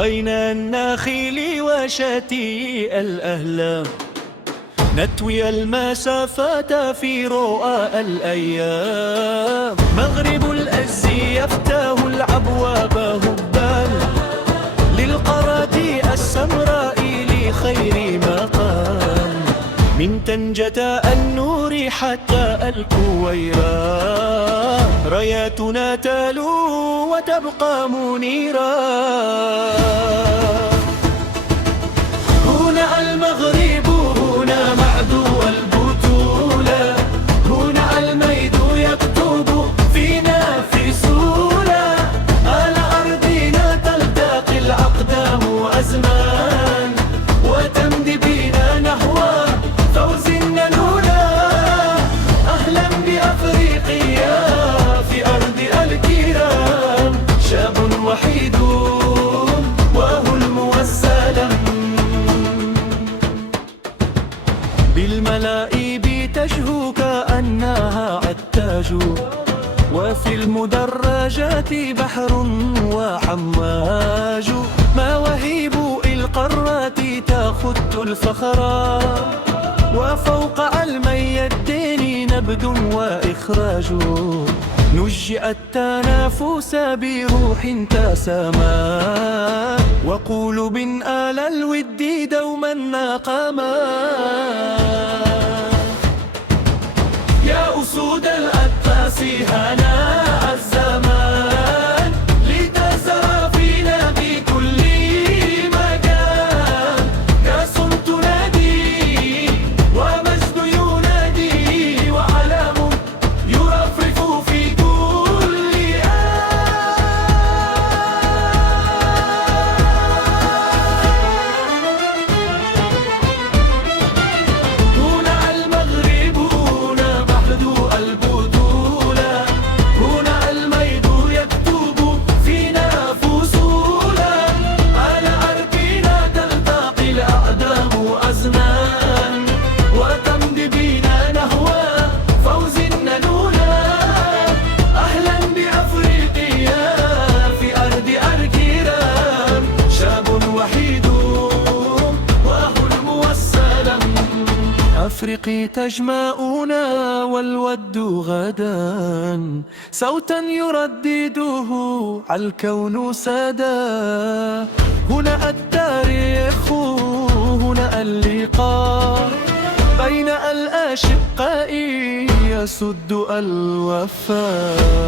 بين النخيل وشتي الأهلام، نتوي المسافات في رؤى الأيام. مغرب الأز يفتح الأبواب هبان، للقرى السمراء لخير مقام. من تنجة النور حتى الكويرا، راياتنا تلو وتبقى منيرا. هنا المغرب، هنا معدو البطولة، هنا الميد يكتب فينا في سورة. على أرضنا تلتقي الأقدام أزمان، وتمضي بنا نحو فوز النلولا. أهلا بأفريقيا في أرض الكرام، شاب وحيد وهلم والسلام. بالملائب تشهو كأنها عتاج، وفي المدرجات بحر وحماج. مواهب القارات تخت الفخرا، وفوق علمي الدين نبذ وإخراج. نجئ التنافس بروح تسامى، وقلوب آل الود دوما ناقما. يا أسود الأطلس هناء الزمان، لتزرع فينا بكل مكان. كاس تنادي ومجد ينادي، وعلم يرفرف في كل آن. هنا المغرب، هنا محدو البطولة، هنا الميد يكتب فينا فصولا. على أرضنا تلتقي الأقدام أزمان، وتمضي بنا نحو فوز النلولا. أهلا بأفريقيا في أرض الكرام، شاب وحيد وهلم والسلام. أفريقي تجمعنا والود غدا، صوتا يردده الكون سدا. هنا التاريخ، هنا اللقاء، بين الأشقاء يسد الوفاء.